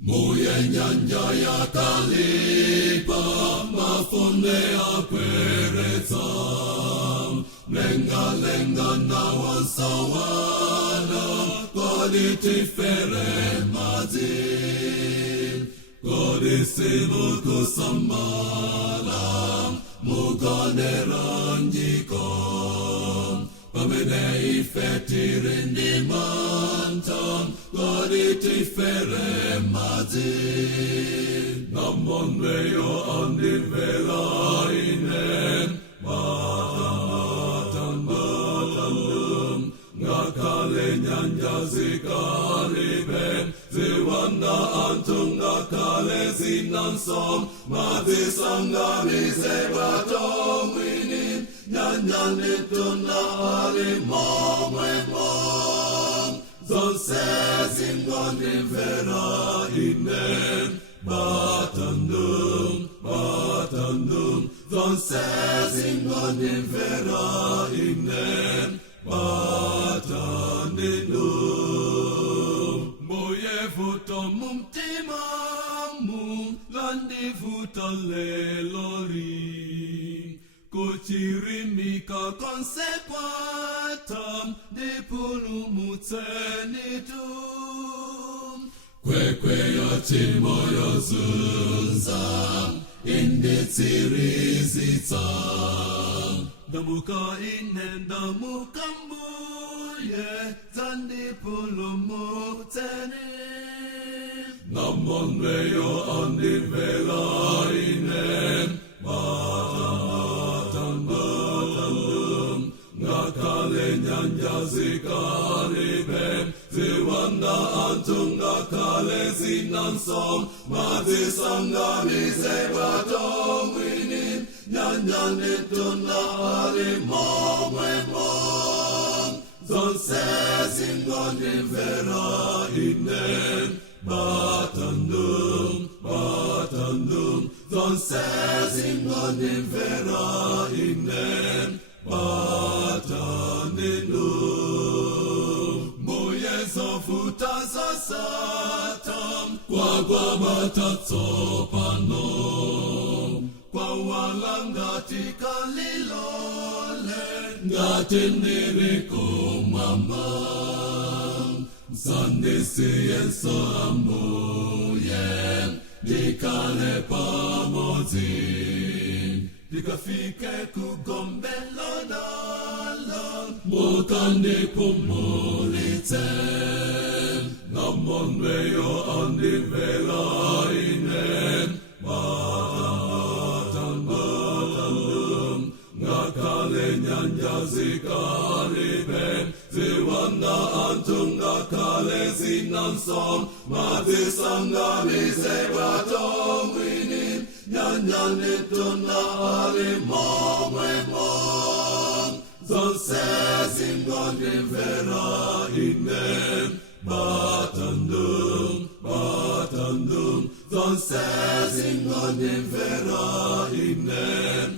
Moye nyanja ya kalipa mafunde akwereta lenga na wansawada kodi tifere mazin kodi simu kusamala mugane ranjikom pamene ifetirindi mantam kodi tifere mazin namonweyo andivela inen ngakale nyanja zikaliben ziwanda antum ngakale zinansom madhisanganize batomwinin nyanyanituna alimomwemom zonse zingonivera inen batandum zonse zingonivera inen batandum moye futo mumtimamum landi futo lelori kuchirimika konsekwatam dipulumutsenitum kwekwe yotimoyo zunzam inditsirizitam damuka inen damuka mbuye zandipulumutseni namonweyo andivela inen batandum ngakale nyanja zikaliben ziwanda antum ngakale zinansom madhisanganize batomwinin nyanyanituna alimomwemom zonse zingonivera inen batandum zonse zingonivera inen batandum moye zofuta zasatam kwagwa matatsopano kwa walangati kalilole ngati nirikumama sandisiyenso amuye dikale pamodzi dikafike kugombelodala mukandipumulitse namonweyo andivela inen batandum ngakale nyanja zikaliben ziwanda antum ngakale zinansom madhisanganize batomwinin nyanyanituna alimomwemom zonse zingonivera inen batandum zonse zingonivera inen